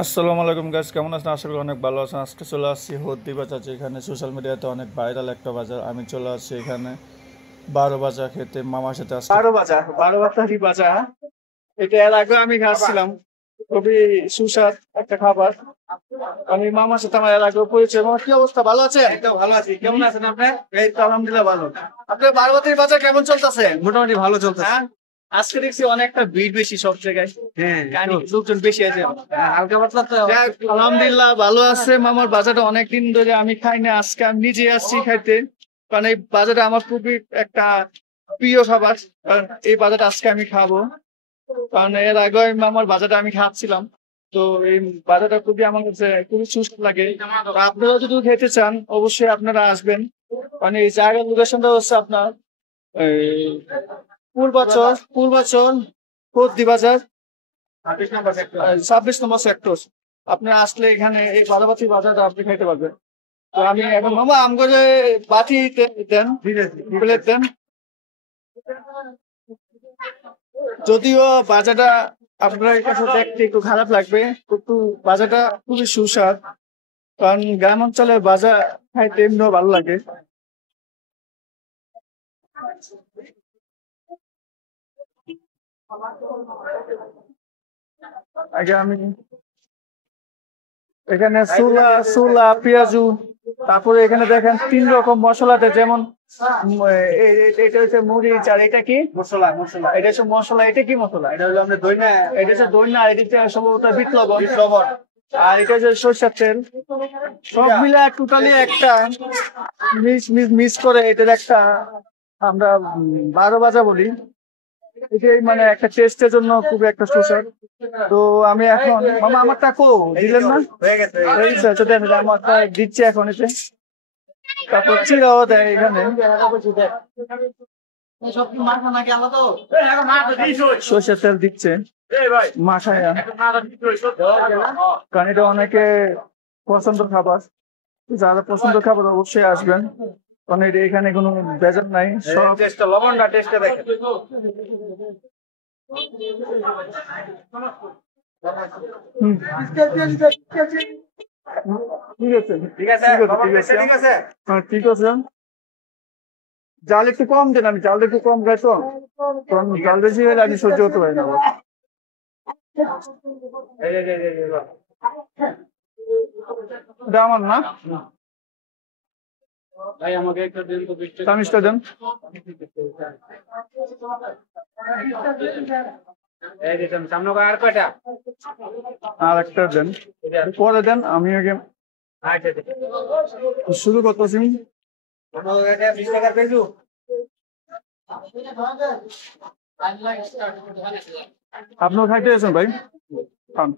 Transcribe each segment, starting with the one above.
আসসালামু আলাইকুম গাইস, কেমন আছেন? আশা করি অনেক ভালো আছেন। আজকে চলে আসছি হদ্দি বাজার, যেখানে সোশ্যাল মিডিয়াতে অনেক ভাইরাল একটা বাজার। আমি চলে আসছি এখানে 12 বাজা খেতে মামার সাথে। আজকে 12 বাজারি বাজার, এটা এর আগে আমি খাচ্ছিলাম, খুবই সুস্বাদ একটা খাবার। আমি মামার সাথে আমার এর আগেও পরিচয়। মামার কি অবস্থা, ভালো আছেন? একদম ভালো আছি। কেমন আছেন আপনি? এই তো আলহামদুলিল্লাহ ভালো। আপনার 12 বাজারি বাজার কেমন চলতেছে? মোটামুটি ভালো চলতেছে। হ্যাঁ, আজকে দেখছি অনেকটা ভিড় বেশি সব জায়গায়, হ্যাঁ, কারণ লোকজন বেশি আছে। হালকা পাতলা তো। যাক, আলহামদুলিল্লাহ ভালো আছে। মামার বাজারটা অনেকদিন ধরে আমি খাই না, আজকে আমি নিজে আসছি খাইতে। কারণ এই বাজারটা আমার খুবই একটা প্রিয় খাবার। কারণ এই বাজারটা আজকে আমি খাবো, কারণ এর আগে আমি মামার বাজারটা আমি খাচ্ছিলাম। তো এই বাজারটা খুবই আমার কাছে খুবই সুস্বাদু লাগে। তো আপনারা যদি খেতে চান অবশ্যই আপনারা আসবেন। মানে এই জায়গার লোকেশনটা হচ্ছে আপনার এই পূর্বাচল পদ্দি বাজার, 26 নম্বর সেক্টর। আপনি আসলে এখানে এই বাদাবাতি বাজারটা আপনি খাইতে পারবেন। তো আমি এখন মামা আম করে বাটি দেন, প্লেট দেন। যদিও বাজারটা আপনার কাছে দেখতে একটু খারাপ লাগবে, কিন্তু বাজারটা খুবই সুস্বাদ। কারণ গ্রাম অঞ্চলের বাজার খাইতে এমনিও ভালো লাগে। আগে আমি এখানে সুলা সুলা পেঁয়াজু, তারপরে এখানে দেখেন 3 রকম মশলাতে, যেমন এটা হচ্ছে মরিচ, আর এটা কি মশলা মশলা এটা হচ্ছে মশলা। এটা কি মশলা? এটা হলো আমরা দই না। এটা হচ্ছে দইনা, এটা হচ্ছে সম্ভবত বিট লবণ। আর এটা হচ্ছে সরষের তেল। সব মিলে টোটালি একটা মিক্স করে এটার একটা আমরা 12 বাজা বলি। এটাই মানে একটা টেস্টের জন্য খুবই একটা সুস্বাদ। তো আমি এখন মামা আমারটা দিলেন না? হয়ে গেছে। এই যে, আচ্ছা দেন, আমারটা দিচ্ছে এখন এতে। তারপর চিরাও দেয় এখানে, সরষের তেল দিচ্ছে মাখায়। কারণ এটা অনেকে পছন্দের খাবার, যারা পছন্দ খাবার অবশ্যই আসবেন। কারণ এটা এখানে কোনো বেজার নাই, সব টেস্টটা লবণটা টেস্টে দেখেন। হুম, ঠিক আছে ঠিক আছে, লবণ টেস্টে ঠিক আছে। হ্যাঁ ঠিক আছে। জাল একটু কম দেন, আমি জাল একটু কম খাই তো, কারণ জাল বেশি হলে আমি সহ্য করতে পারি না। এই। এটা আমার না, ভাই আমাকে একটা দিন তো 20 টাকা। চামিচটা দেন। এই দিতাম সামনে আর কয়টা? আর একটা দেন, পরে দেন। আমি আগে আচ্ছা। শুরু করতেছি। আমাকে একটা 20 টাকার পেজু। আপনিও খাইতে এসেছেন ভাই, খান।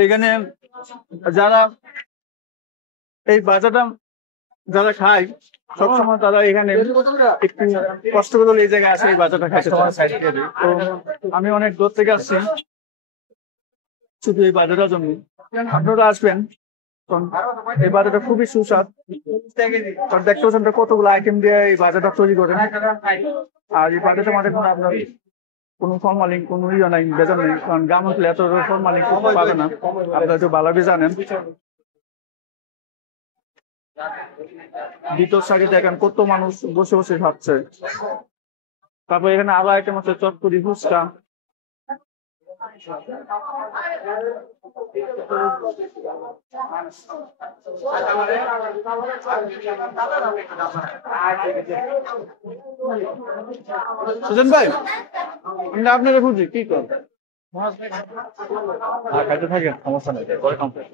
এইখানে যারা এই বাজারটা যারা খায় সবসময়, তারা এখানে একটু কষ্ট করে এই জায়গায় আসে এই বাজারটা খাইতে চায়। তো আমি অনেক দূর থেকে আসছি শুধু এই বাজারটার জন্য। আপনারা আসবেন, কারণ এই বাজারটা খুবই সুস্বাদ। কারণ দেখতে পাচ্ছেন কতগুলো আইটেম দিয়ে এই বাজারটা তৈরি করে। আর এই বাজারটা মানে কোনো আপনার কোনো ফরমালিন কোনো ইয়ে নাই, বেজার নেই। কারণ গ্রাম অঞ্চলে এত ফরমালিন পাবে না, আপনারা একটু ভালোভাবে জানেন। ভিতর সাইডে দেখেন কত মানুষ বসে বসে খাচ্ছে। তারপর এখানে আরো আইটেম আছে, চটপটি, ফুচকা। সুজন ভাই, আমি আপনাকে খুঁজি, কি কর খাইতে থাকেন, সমস্যা নেই, পরে কমপ্লেন।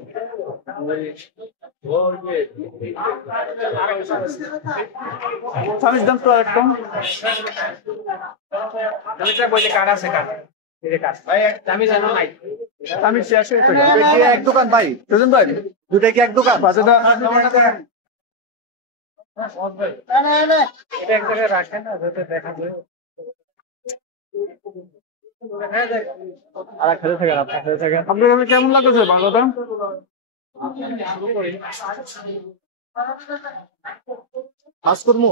সামিজ দাম তো একটা বলছে কার আছে কার? ভাই আমি জানো নাই। আমি শেষ হয়ে গেছে। এক দোকান ভাই, সুজন ভাই, দুটাই কি এক দোকান? বাজারটা এটা এক জায়গায় রাখেন না, যাতে দেখা যায়। আর খেতে থাকেন, আপনি খেতে থাকেন। আপনার কাছে কেমন লাগছে বাংলাটা? কাজ করবো।